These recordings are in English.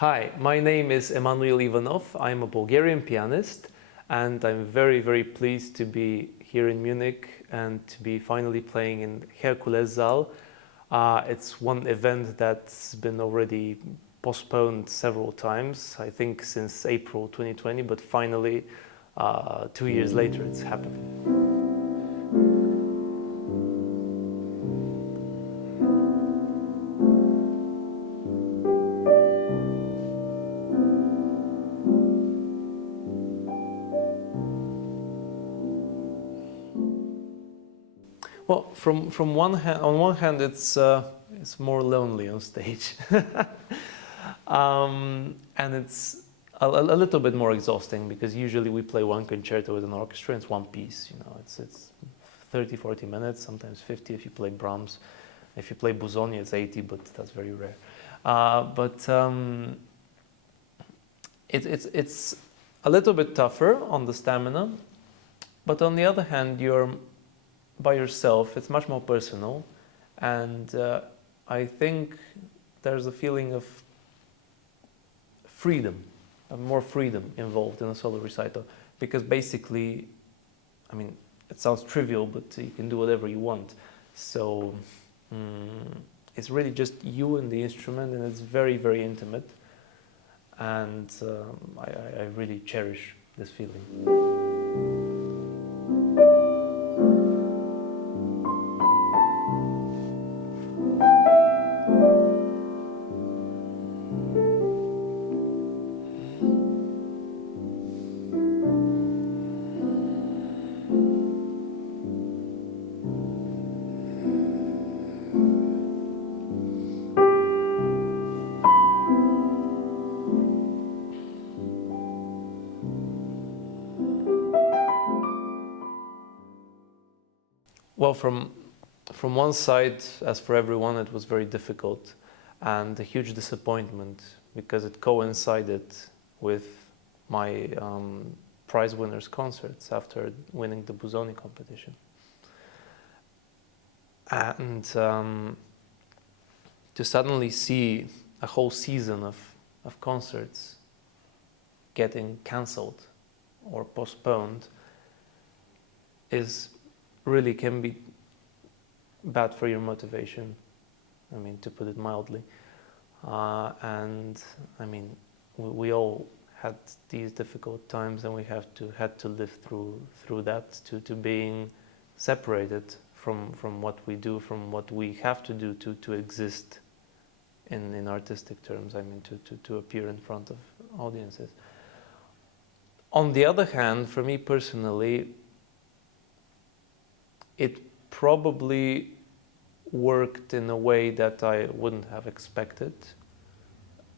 Hi, my name is Emanuil Ivanov. I'm a Bulgarian pianist, and I'm very, very pleased to be here in Munich and to be finally playing in Herkulessaal. It's one event that's been already postponed several times, I think since April 2020, but finally, 2 years later, it's happening. Well, from one hand, on one hand, it's more lonely on stage, and it's a little bit more exhausting because usually we play one concerto with an orchestra. It's one piece, you know. It's 30-40 minutes, sometimes 50 if you play Brahms. If you play Busoni, it's 80, but that's very rare. It's a little bit tougher on the stamina, but on the other hand, you're by yourself. It's much more personal, and I think there's a feeling of freedom, more freedom involved in a solo recital, because basically, I mean, it sounds trivial, but you can do whatever you want. So it's really just you and the instrument, and it's very, very intimate, and I really cherish this feeling. Well, from one side, as for everyone, it was very difficult and a huge disappointment because it coincided with my prize winners' concerts after winning the Busoni Competition. And to suddenly see a whole season of concerts getting cancelled or postponed really can be bad for your motivation, I mean, to put it mildly. And I mean, we all had these difficult times, and we had to live through that, to being separated from what we do, from what we have to do to exist in artistic terms, I mean, to appear in front of audiences. On the other hand, for me personally, it probably worked in a way that I wouldn't have expected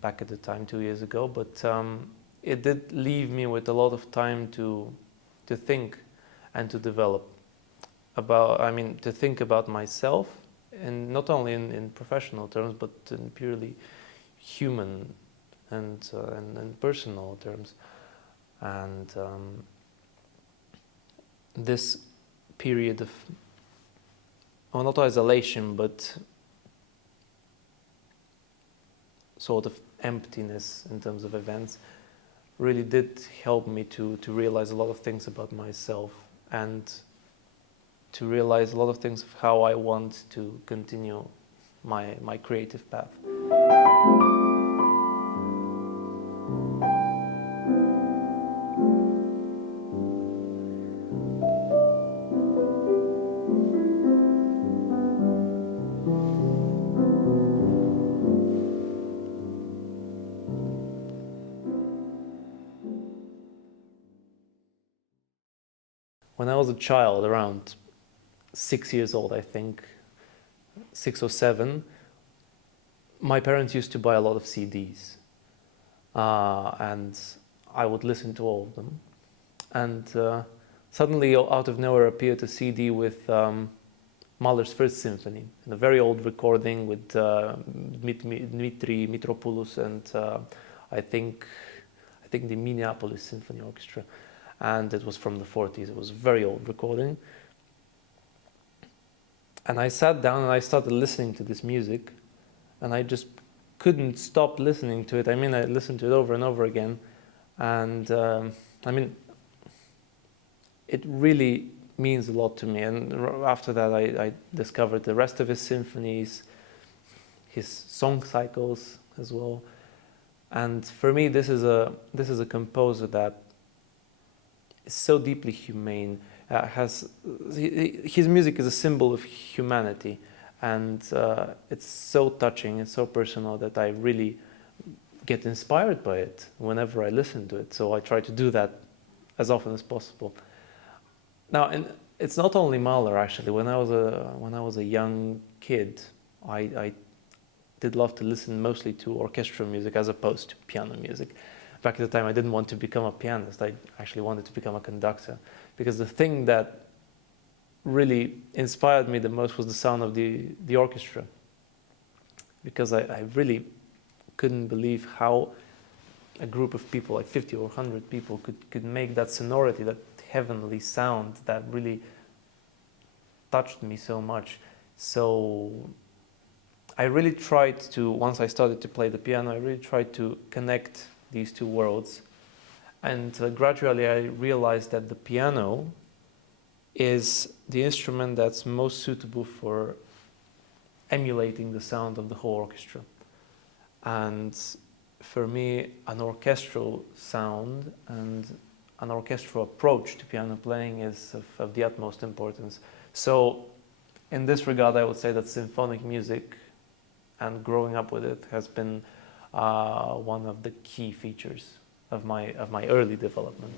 back at the time 2 years ago, but it did leave me with a lot of time to think and to develop about, I mean, to think about myself, and not only in professional terms, but in purely human and personal terms. And this period of, well, not isolation, but sort of emptiness in terms of events, really did help me to realize a lot of things about myself and to realize a lot of things of how I want to continue my creative path. When I was a child, around 6 years old, I think, 6 or 7, my parents used to buy a lot of CDs, and I would listen to all of them. And suddenly, out of nowhere, appeared a CD with Mahler's First Symphony, and a very old recording with Dmitri Mitropoulos and I think the Minneapolis Symphony Orchestra. And it was from the 40s. It was a very old recording. And I sat down and I started listening to this music, and I just couldn't stop listening to it. I mean, I listened to it over and over again, and I mean, it really means a lot to me. And after that, I discovered the rest of his symphonies, his song cycles as well. And for me, this is a composer that is so deeply humane. His music is a symbol of humanity, and it's so touching and so personal that I really get inspired by it whenever I listen to it. So I try to do that as often as possible. Now, and it's not only Mahler actually. When I was a young kid, I did love to listen mostly to orchestral music as opposed to piano music. Back at the time, I didn't want to become a pianist. I actually wanted to become a conductor, because the thing that really inspired me the most was the sound of the orchestra. Because I really couldn't believe how a group of people, like 50 or 100 people, could make that sonority, that heavenly sound that really touched me so much. So I really tried to, once I started to play the piano, I really tried to connect these two worlds. And gradually I realized that the piano is the instrument that's most suitable for emulating the sound of the whole orchestra. And for me, an orchestral sound and an orchestral approach to piano playing is of the utmost importance. So in this regard, I would say that symphonic music and growing up with it has been one of the key features of my early development.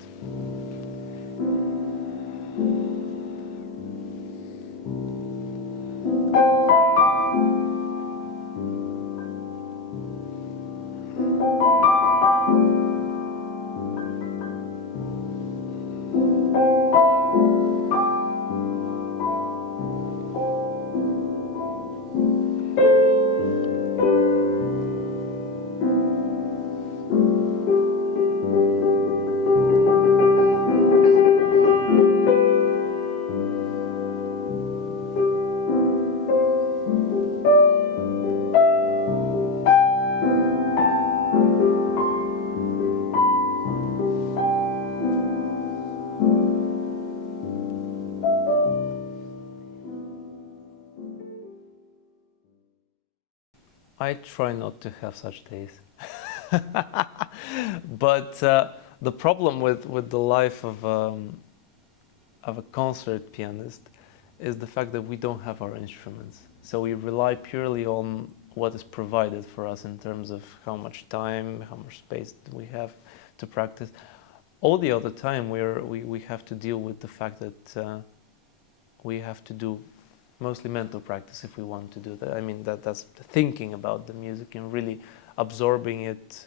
I try not to have such days. But the problem with the life of a concert pianist is the fact that we don't have our instruments. So we rely purely on what is provided for us in terms of how much time, how much space we have to practice. All the other time we have to deal with the fact that we have to do mostly mental practice if we want to do that. I mean, that's thinking about the music and really absorbing it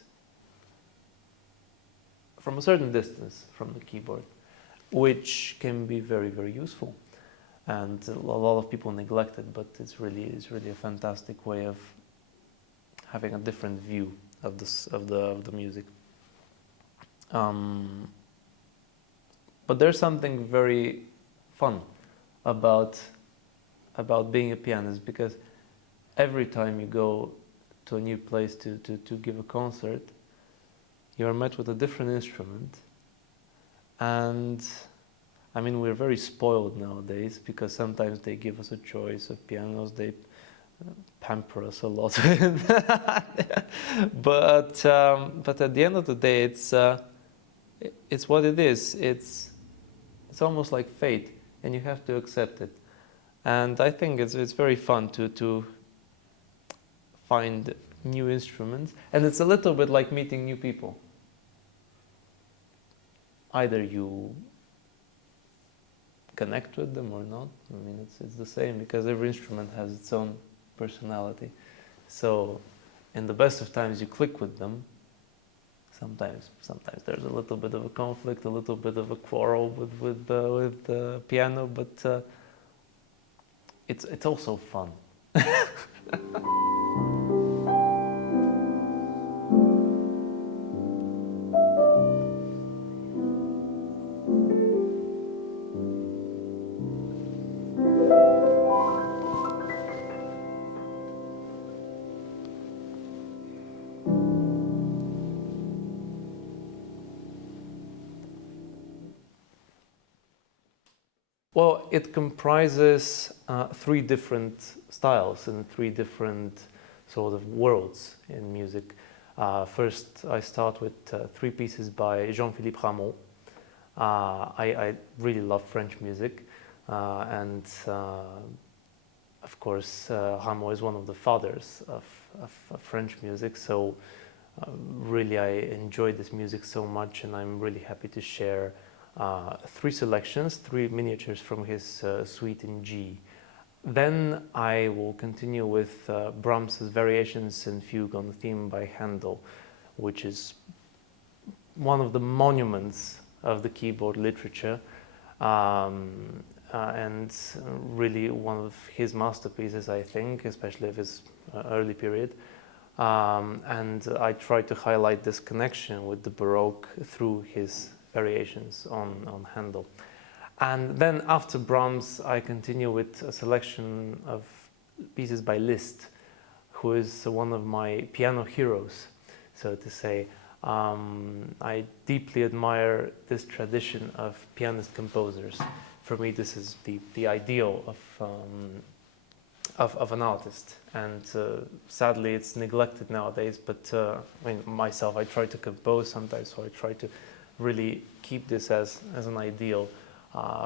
from a certain distance from the keyboard, which can be very, very useful. And a lot of people neglect it, but it's really a fantastic way of having a different view of the music. But there's something very fun about being a pianist, because every time you go to a new place to give a concert, you are met with a different instrument. And I mean, we're very spoiled nowadays, because sometimes they give us a choice of pianos, they pamper us a lot. But at the end of the day, it's what it is. It's almost like fate, and you have to accept it. And I think it's very fun to find new instruments, and it's a little bit like meeting new people. Either you connect with them or not. I mean, it's the same, because every instrument has its own personality. So, in the best of times, you click with them. Sometimes there's a little bit of a conflict, a little bit of a quarrel with the piano, but it's also fun. Well, it comprises three different styles and three different sort of worlds in music. First, I start with three pieces by Jean-Philippe Rameau. I really love French music, and of course, Rameau is one of the fathers of French music, so really I enjoy this music so much, and I'm really happy to share three selections, three miniatures from his suite in G. Then I will continue with Brahms's Variations and Fugue on the Theme by Handel, which is one of the monuments of the keyboard literature, and really one of his masterpieces, I think, especially of his early period. And I try to highlight this connection with the Baroque through his variations on Handel. And then after Brahms, I continue with a selection of pieces by Liszt, who is one of my piano heroes, so to say. I deeply admire this tradition of pianist composers. For me, this is the ideal of an artist, and sadly it's neglected nowadays, but I mean, myself, I try to compose sometimes, so I try to really keep this as an ideal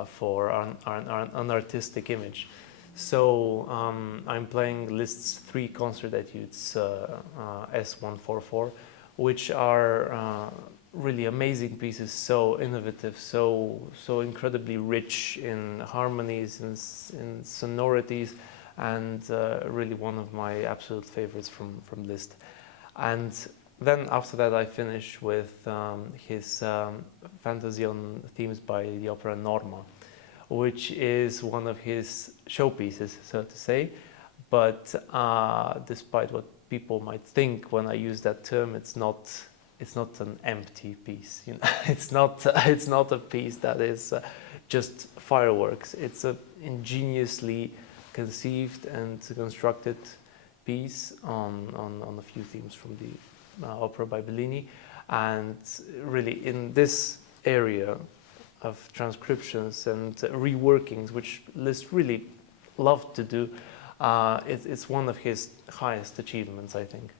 for an artistic image. So I'm playing Liszt's three concert etudes, S144, which are really amazing pieces, so innovative, so incredibly rich in harmonies and in sonorities, and really one of my absolute favorites from Liszt. And then after that I finish with his Fantasy on Themes by the opera Norma, which is one of his showpieces, so to say. But despite what people might think when I use that term, it's not an empty piece. You know? it's not a piece that is just fireworks. It's a ingeniously conceived and constructed piece on a few themes from the opera by Bellini. And really in this area of transcriptions and reworkings, which Liszt really loved to do, it's one of his highest achievements, I think.